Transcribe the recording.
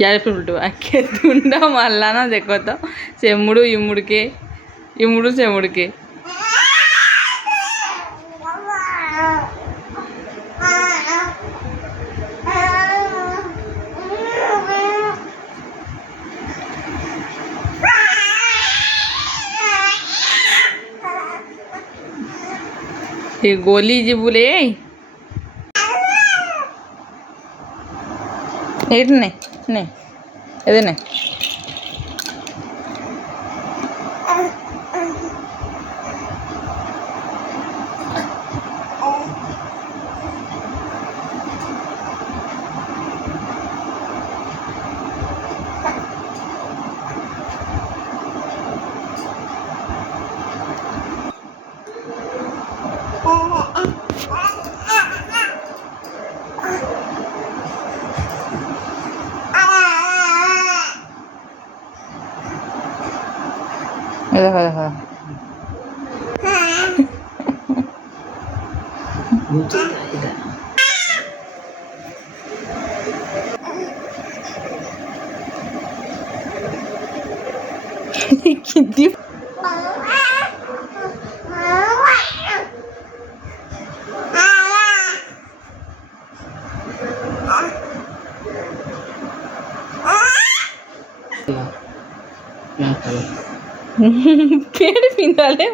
यार फिर उल्टो आके तुंडा मारला ना देखो तो से मुड़ो ये मुड़ के ये मुड़ो से मुड़ के ये गोली जी बोले ने ने इधर ने देखो देखो कितनी पेड़ पिंडाले